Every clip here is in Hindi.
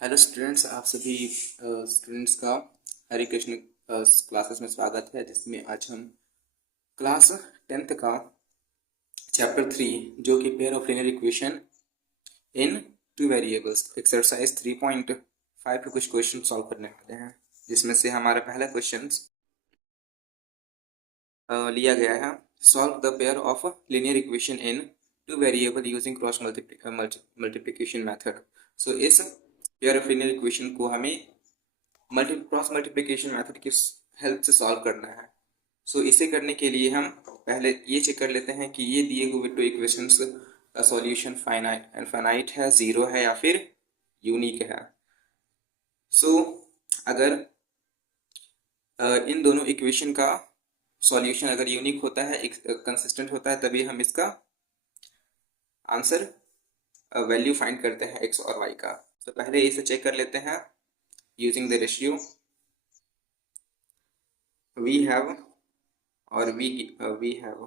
हेलो स्टूडेंट्स, आप सभी स्टूडेंट्स का हरे कृष्ण क्लासेस में स्वागत है, जिसमें आज हम क्लास 10th का चैप्टर 3 जो कि pair of linear equation in two variables exercise 3.5 के कुछ क्वेश्चन सॉल्व करने वाले हैं, जिसमें से हमारा पहला क्वेश्चन लिया गया है। Solve the pair of linear equation in two variable using cross multiplication method. So इस पेयर ऑफ लीनियर इक्वेशन को हमें क्रॉस मल्टीप्लिकेशन मेथड की हेल्प से सॉल्व करना है। सो इसे करने के लिए हम पहले ये चेक कर लेते हैं कि ये दिए हुए टू इक्वेशंस का सॉल्यूशन फाइनाइट है, जीरो है या फिर यूनिक है। सो अगर इन दोनों इक्वेशन का सॉल्यूशन अगर यूनिक होता है, कंसिस्टेंट होता है, तभी हम इसका आंसर वैल्यू फाइंड करते हैं एक्स और वाई का। तो पहले इसे चेक कर लेते हैं using the ratio we have we have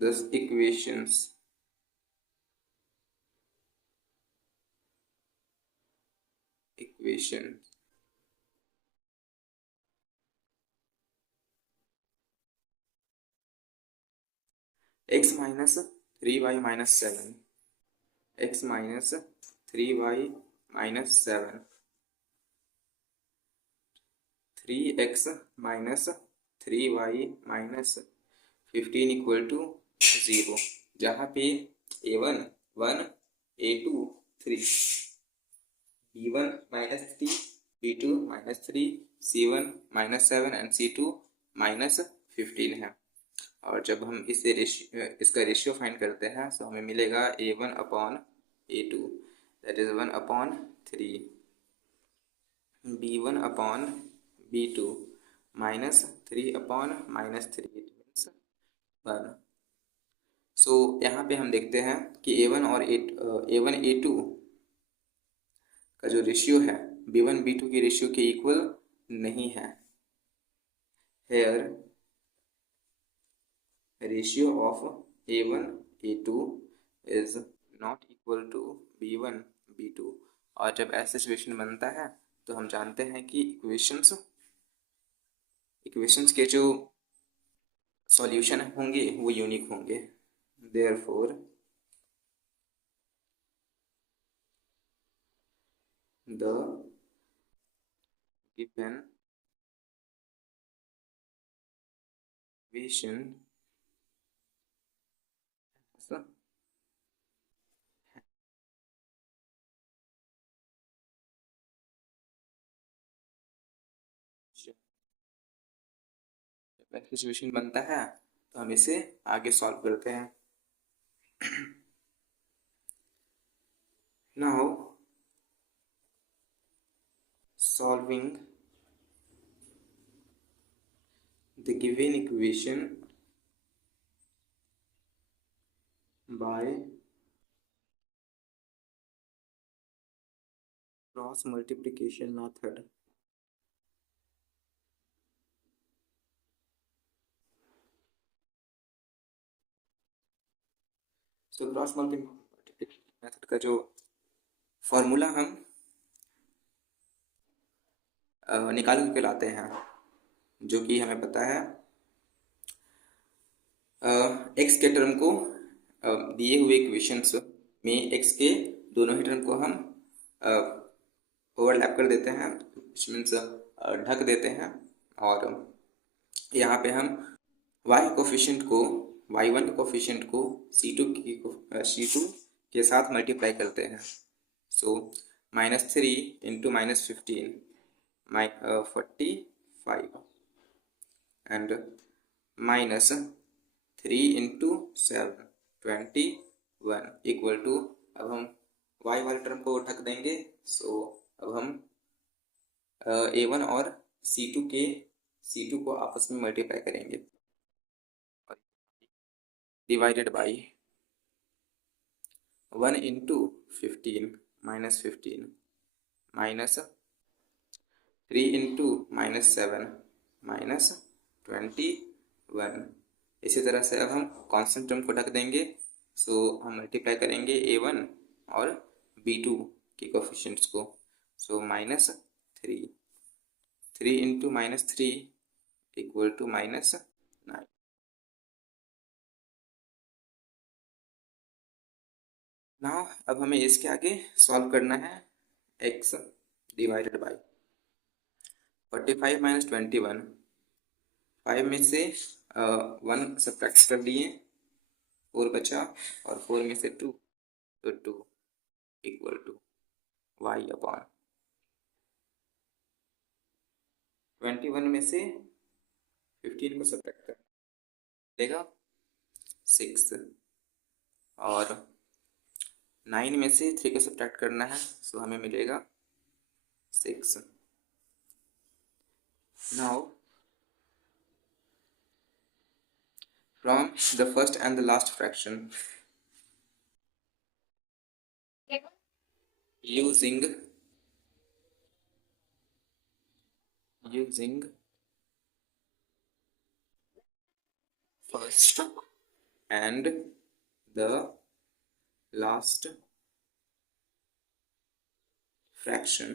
this equation x minus 3y minus 7 x minus 3y minus 7 3x minus 3y minus 15 equal to 0, जहाँ पे a1 1 a2 3 b1 minus 3 b2 minus 3 c1 minus 7 and c2 minus 15 है। और जब हम इसका रेशियो फाइंड करते हैं तो हमें मिलेगा a1 upon a2, that is 1 upon 3, b1 upon b2 minus 3 upon minus 3, it means 1। सो यहाँ पे हम देखते हैं कि a1 और a1 a2 का जो रेशियो है b1 b2 की रेशियो के इक्वल नहीं है। Here ratio of a1 a2 is not equal to b1 b2। और जब ऐसा सिचुएशन बनता है तो हम जानते हैं कि इक्वेशंस के जो सॉल्यूशन होंगे वो यूनिक होंगे। Therefore the given equation situation बनता है तो हम इसे आगे सॉल्व करते हैं। Now solving the given equation by cross multiplication method। So cross multiplication method का जो फॉर्मूला हम निकाल के लाते हैं, जो कि हमें पता है एक्स के टर्म को दिए हुए इक्वेशंस में एक्स के दोनों ही टर्म को हम ओवरलैप कर देते हैं, विच मीन्स ढक देते हैं। और यहाँ पे हम y कोफिशिएंट को y1 कोफिशिएंट को c2 के साथ मल्टीप्लाई करते हैं। So -3 into -15 45 and -3 into 7 21 equal to, अब हम y वाले टर्म को ढक देंगे। सो अब हम a1 और c2 को आपस में मल्टीप्लाई करेंगे, divided by 1 into 15 -15 minus 3 into -7 -21। इसी तरह से अब हम कांस्टेंट टर्म को ढक देंगे। सो हम मल्टीप्लाई करेंगे a1 और b2 के कोफिशिएंट्स को। सो -3, 3 इंटू -3 इक्वल टू -9। नाउ अब हमें इसके आगे सॉल्व करना है x डिवाइडेड बाई 45 माइनस 21, 5 में से 1 सब्ट्रैक्ट कर लिए, 4 बचा, और 4 में से 2, तो 2 इक्वल टू y अपॉन 21 में से 15 को सब्ट्रैक्ट कर देगा 6, और 9 में से 3 को सब्ट्रैक्ट करना है, सो हमें मिलेगा 6। Now from the first and the last fraction using first and the last fraction।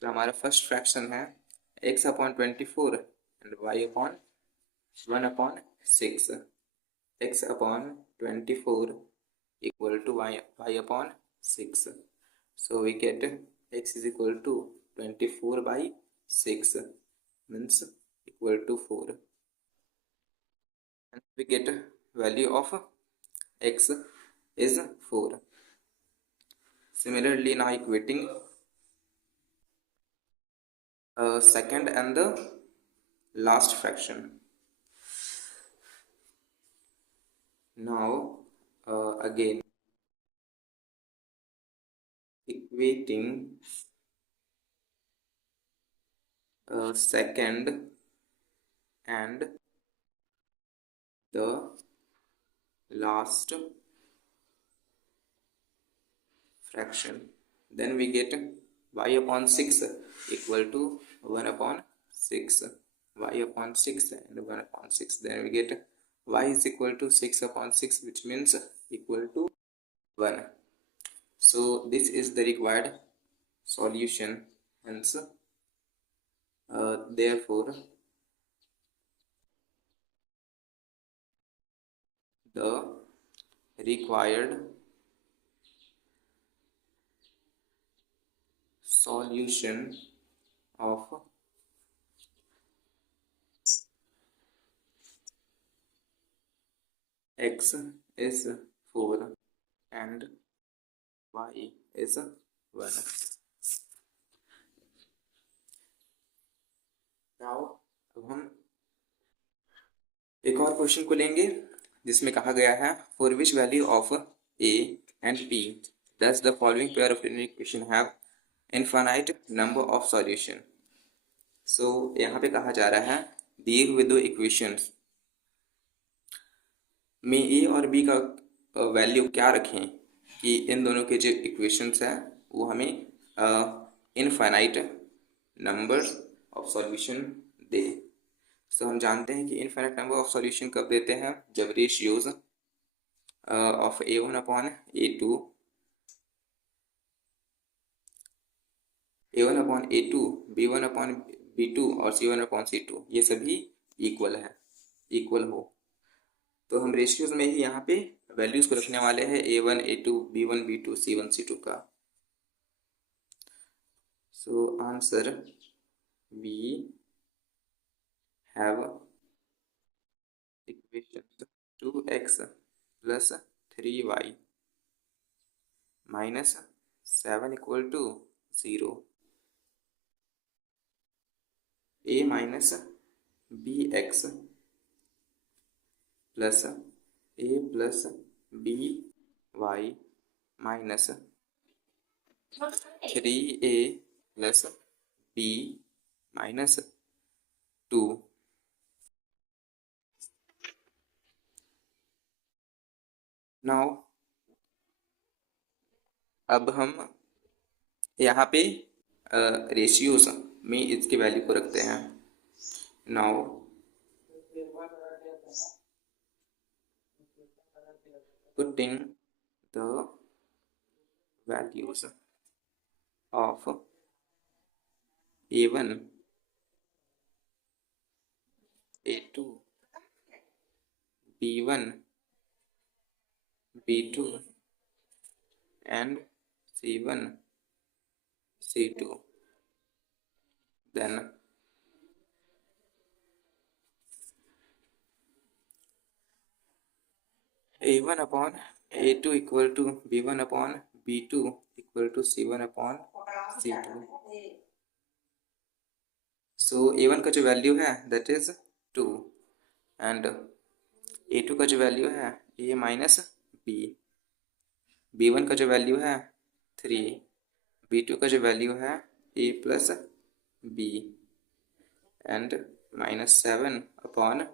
तो हमारा फर्स्ट फ्रैक्शन है x upon 24 and y upon 1/6। x upon 24 equal to y upon 6। So we get x is equal to 24 by 6 means equal to 4, and we get value of x is 4. Similarly, now equating second and the last fraction. Now again equating second and the last fraction, then we get y upon 6 equal to 1/6, y upon 6 and 1/6, then we get y is equal to 6/6, which means equal to 1. So this is the required solution, hence therefore the required solution of x is 4 and y is 1. Now अब हम एक और क्वेश्चन को लेंगे जिसमें कहा गया है for which value of a and b does the following pair of linear equation have infinite number of solution. So यहाँ पे कहा जा रहा है दिए हुए दो इक्वेशंस में a और b का वैल्यू क्या रखें कि इन दोनों के जो इक्वेशंस हैं वो हमें इनफाइनाइट नंबर ऑफ सॉल्यूशन दे। सो हम जानते हैं कि इनफाइनाइट नंबर ऑफ सॉल्यूशन कब देते हैं, जब ratios of a1 upon a2, a1 upon a2, b1 upon b2 और c1 अपॉन c2 ये सभी इक्वल हो। तो हम रेशियोज में ही यहाँ पे वैल्यूज को रखने वाले हैं a1 a2 b1 b2 c1 c2 का। So answer we have equation 2x plus 3y minus 7 equal to 0, a minus bx plus a plus by minus 3a plus b minus 2। Now अब हम यहाँ पे रेशियोज में इसके वैल्यू को रखते हैं। Now putting the values of a1, a2, b1, b2 and c1, c2. Then a1 upon a2 equal to b1 upon b2 equal to c1 upon c2. So a1 का जो वैल्यू है दैट इज 2 एंड a2 का जो वैल्यू है a माइनस b, b1 का जो वैल्यू है 3, b2 का जो वैल्यू है a plus b and -7 upon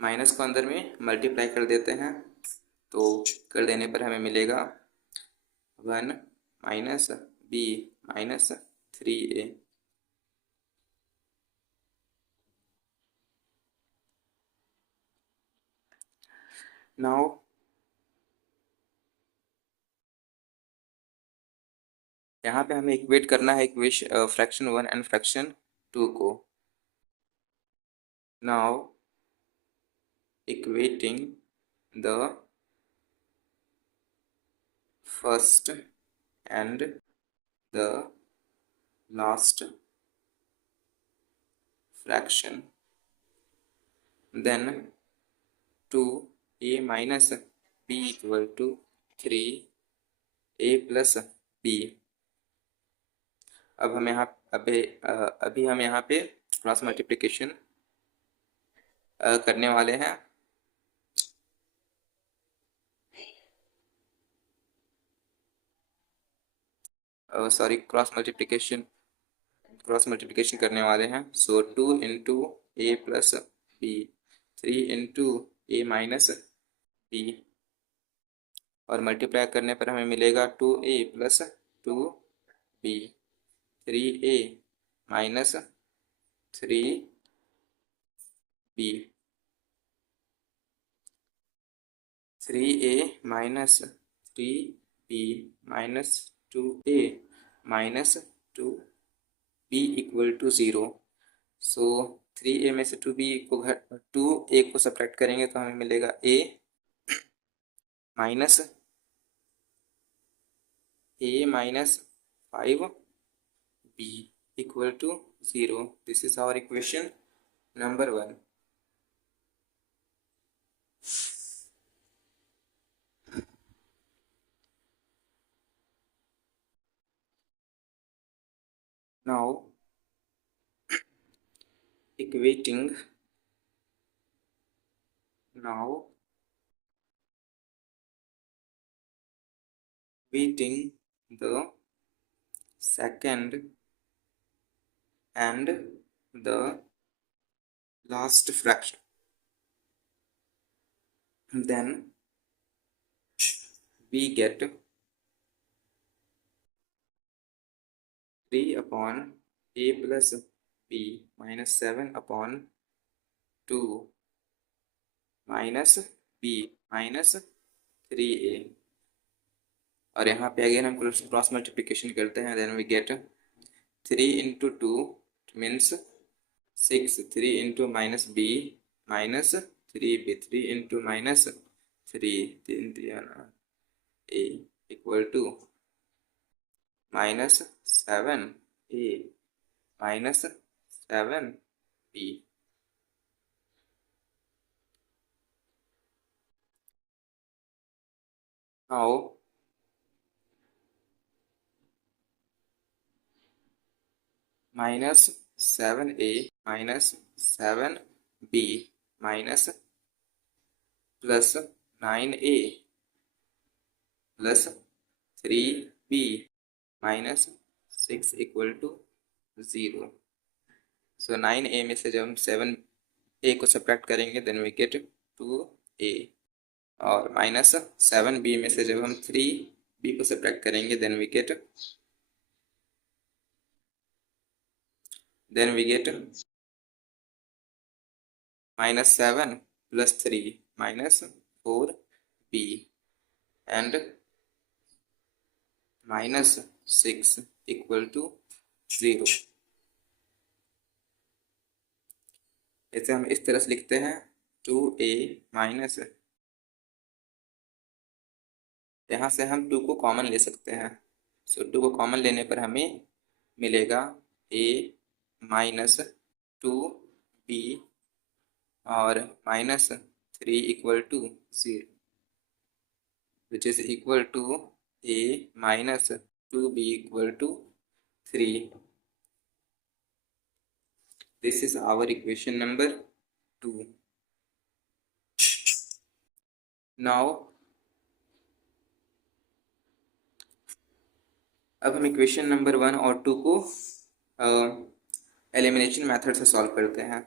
minus को अंदर में मल्टीप्लाई कर देते हैं, तो कर देने पर हमें मिलेगा 1 minus b minus 3a। Now यहाँ पे हमें इक्वेट करना है फ्रैक्शन 1 एंड फ्रैक्शन 2 को। Now equating the first and the last fraction, then 2a minus b equal to 3a plus b। अब हम यहाँ अभी हम यहाँ पे क्रॉस मल्टीप्लिकेशन करने वाले हैं। सॉरी क्रॉस मल्टीप्लिकेशन करने वाले हैं। So 2 into A plus B, 3 into A minus B और मल्टीप्लाई करने पर हमें मिलेगा 2a plus 2b, 3a minus 3b, 3a minus 3b minus 2a minus 2b equal to 0। So 3a में से 2a को सब्ट्रैक्ट करेंगे तो हमें मिलेगा a minus 5b equal to 0. This is our equation number 1. Now equating the second and the last fraction, then we get 3 upon a plus b minus 7 upon 2 minus b minus 3a। और यहाँ पे अगेन हम क्रॉस मल्टीप्लिकेशन करते हैं, then we get 3 into 2 means 6, 3 into minus b minus 3b, 3 into minus 3 a equal to minus 7a minus 7b। now minus 7a minus 7b minus plus 9a plus 3b minus 6 equal to 0। So 9a में से जब हम 7a को सब्ट्रैक्ट करेंगे देन वी गेट 2a, और माइनस 7b में से जब हम 3b को सब्ट्रैक्ट करेंगे then we gate -7 + 3 -4b and -6 = 0। इसे हम इस तरह से लिखते हैं 2a माइनस, यहाँ से हम 2 को कॉमन ले सकते हैं। सो 2 को कॉमन लेने पर हमें मिलेगा a -2b और -3 = 0, which is equal to a -2b = 3। This is our equation number 2. Now अब हम इक्वेशन नंबर 1 और 2 को एलिमिनेशन मेथड से सॉल्व करते हैं।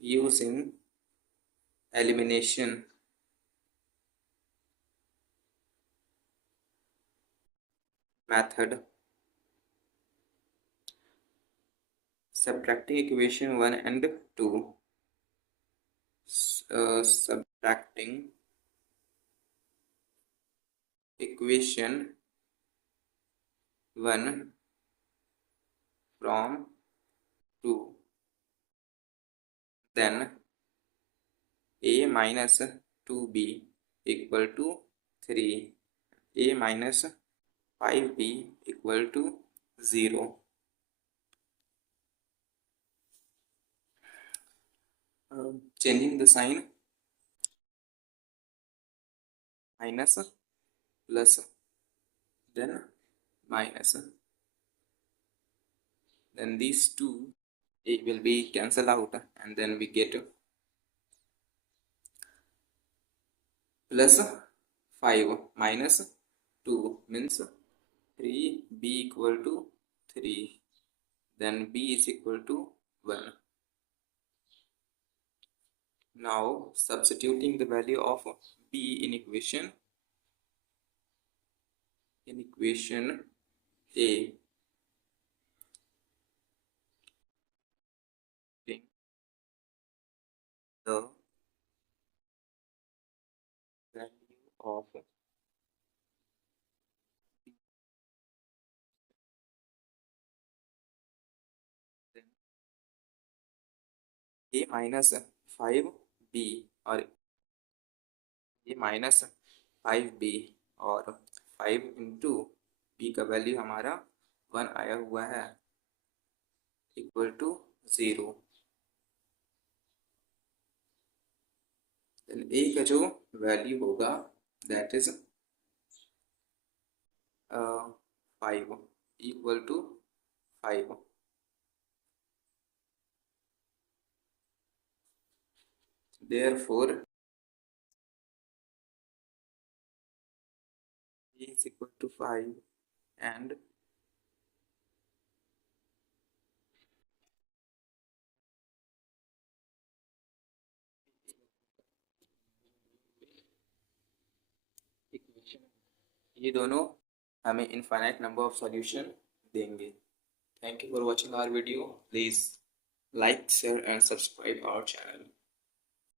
Using elimination method, subtracting equation 1 and 2, subtracting equation 1 from 2, then a -2b = 3, a -5b = 0। Changing the sign, minus plus then minus, then these two it will be cancelled out and then we get plus 5 minus 2 means 3b = 3, then b is equal to 1. Now substituting the value of b in equation a, the value of a -5b और a -5b और 5 इंटू b का वैल्यू हमारा 1 आया हुआ है इक्वल टू 0। a का जो वैल्यू होगा that is 5 equal to 5। Therefore a is equal to 5 and equation, ये दोनों हमें इनफाइनाइट नंबर ऑफ सॉल्यूशन देंगे। Thank you for watching our video. Please like, share and subscribe our channel.